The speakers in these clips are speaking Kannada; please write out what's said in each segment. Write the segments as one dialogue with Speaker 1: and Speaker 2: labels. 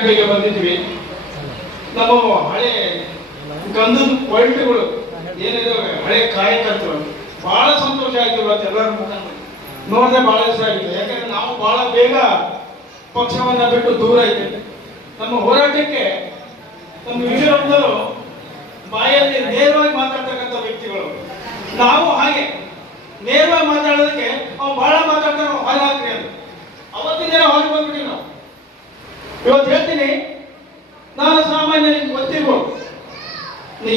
Speaker 1: ಬಂದಿದ್ವಿ. ನಮ್ಮ ಹಳೆ ಗಂಧದ ಪಾಯಿಂಟ್ಗಳು ಏನಿದಾವೆ, ಹಳೆ ಕಾರ್ಯಕರ್ತರು ಬಹಳ ಸಂತೋಷ ಆಯ್ತು ಇವತ್ತು ಎಲ್ಲರ ಮುಖ ನೋಡದೆ ಬಹಳ ದಿವಸ ಆಗಿದೆ. ಯಾಕಂದ್ರೆ ನಾವು ಬಹಳ ಬೇಗ ಪಕ್ಷವನ್ನ ಬಿಟ್ಟು ದೂರ ಇದ್ದೇವೆ. ನಮ್ಮ ಹೋರಾಟಕ್ಕೆ ನಮ್ಮ ಈಶ್ವರಪ್ಪನವರು ಬಾಯಲ್ಲಿ ನೇರವಾಗಿ ಮಾತಾಡ್ತಕ್ಕಂಥ ವ್ಯಕ್ತಿಗಳು. ನಾವು ಹಾಗೆ ನೇರವಾಗಿ ಮಾತಾಡೋದಕ್ಕೆ ಅವ್ನು ಬಹಳ ಮಾತಾಡ್ತಾರೆ ಹೊರ ಹಾಕ್ರಿ ಅಂತ. ಇವತ್ತು ಹೇಳ್ತೀನಿ, ನಾನು ಸಾಮಾನ್ಯ ನಿಮ್ಗೆ ಗೊತ್ತಿರ್ಬೋದು.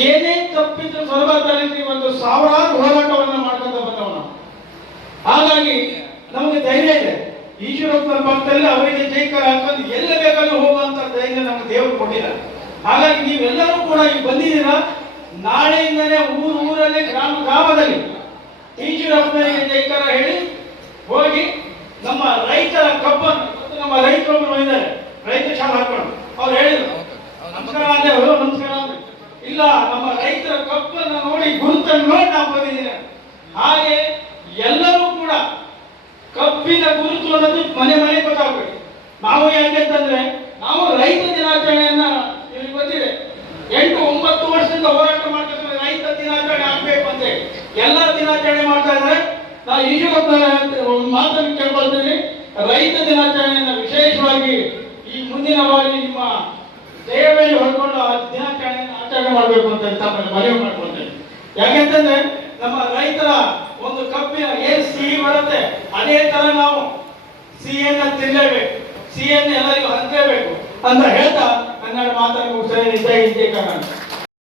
Speaker 1: ಏನೇ ತಪ್ಪಿದ್ರು ಸೊರಬದಲ್ಲಿ ಒಂದು ಸಾವಿರಾರು ಹೋರಾಟವನ್ನು ಮಾಡ್ಕೊಂತ ಬಂದವನು ಹಾಗಾಗಿ ನಮಗೆ ಧೈರ್ಯ ಇದೆ. ಈಶ್ವರಪ್ಪನ ಭಕ್ತರಲ್ಲಿ ಅವರಿಗೆ ಜೈಕಾರ ಹಾಕೊಂಡು ಎಲ್ಲ ಬೇಕಾದ್ರೂ ಹೋಗುವಂತ ಧೈರ್ಯ ನಮ್ಗೆ ದೇವರು ಕೊಟ್ಟಿಲ್ಲ. ಹಾಗಾಗಿ ನೀವೆಲ್ಲರೂ ಕೂಡ ಈಗ ಬಂದಿದ್ದೀರಾ? ನಾಳೆಯಿಂದಲೇ ಊರು ಊರಲ್ಲಿ ಗ್ರಾಮ ಗ್ರಾಮದಲ್ಲಿ ಈಶ್ವರಪ್ಪನಿಗೆ ಜೈಕಾರ ಹೇಳಿ ಹೋಗಿ ನಮ್ಮ ರೈತರ ಕಬ್ಬನ್ನು ನಮ್ಮ ರೈತರೊಬ್ಬರು ಇದ್ದಾರೆ. ರೈತ ಶಾಲೆ ಹಾಕೊಂಡು ಅವ್ರು ಹೇಳಿದ್ರು, ನಮಸ್ಕಾರ ಅವರು ನಮಸ್ಕಾರ ಅಂದ್ರೆ ಇಲ್ಲ, ನಮ್ಮ ರೈತರ ಕಬ್ಬನ್ನು ನೋಡಿ ಗುರುತನ್ನು ನೋಡಿ ನಾವು ಬಂದಿದ್ದೀನಿ ಹಾಗೆ ಎಲ್ಲರೂ ಕೂಡ ಕಬ್ಬಿನ ಗುರುತು ಅನ್ನೋದು ಮನೆ ಮನೆ ಗೊತ್ತಾಗ್ಬೇಕು. ನಾವು ಯಾಕೆ ಅಂತಂದ್ರೆ, ನಾವು ರೈತ ದಿನಾಚರಣೆಯನ್ನ ಇಲ್ಲಿ ಗೊತ್ತಿದೆ. ಎಂಟು ಒಂಬತ್ತು ವರ್ಷದಿಂದ ಹೋರಾಟ ಮಾಡ್ತಿದ್ರೆ ರೈತ ದಿನಾಚರಣೆ ಆಗ್ಬೇಕು ಅಂತ ಎಲ್ಲ ದಿನಾಚರಣೆ ಮಾಡ್ತಾ ಇದ್ದಾರೆ. ನಾವು ಒಂದು ಮಾತನ್ನು ಕೇಳ್ಕೊಳ್ತೀನಿ. ರೈತ ದಿನಾಚರಣೆಯನ್ನ ವಿಶೇಷವಾಗಿ ಈ ಮುಂದಿನ ಬಾರಿ ನಿಮ್ಮ ದೇಹದಲ್ಲಿ ಹೊಡ್ಕೊಂಡು ಆ ದಿನಾಚರಣೆಯನ್ನು ಆಚರಣೆ ಮಾಡಬೇಕು ಅಂತ ತಮ್ಮಲ್ಲಿ ಮನವಿ ಮಾಡ್ಕೊಳ್ತೇನೆ ಯಾಕೆಂತಂದ್ರೆ ನಮ್ಮ ರೈತರ ಒಂದು ಕಪ್ಪಿನ ಏನ್ ಸಿಹಿ ಬರುತ್ತೆ ಅದೇ ತರ ನಾವು ಸಿಹಿಯನ್ನ ತಿನ್ನಲೇಬೇಕು ಸಿಹಿಯನ್ನು ಎಲ್ಲರಿಗೂ ಹಂಚಲೇಬೇಕು ಅಂತ ಹೇಳ್ತಾ ಕನ್ನಡ ಮಾತನ್ನು ಮುಗಿಸ್ತೇನೆ ನಿಜ ಇದ್ದೇ ಕಾರಣ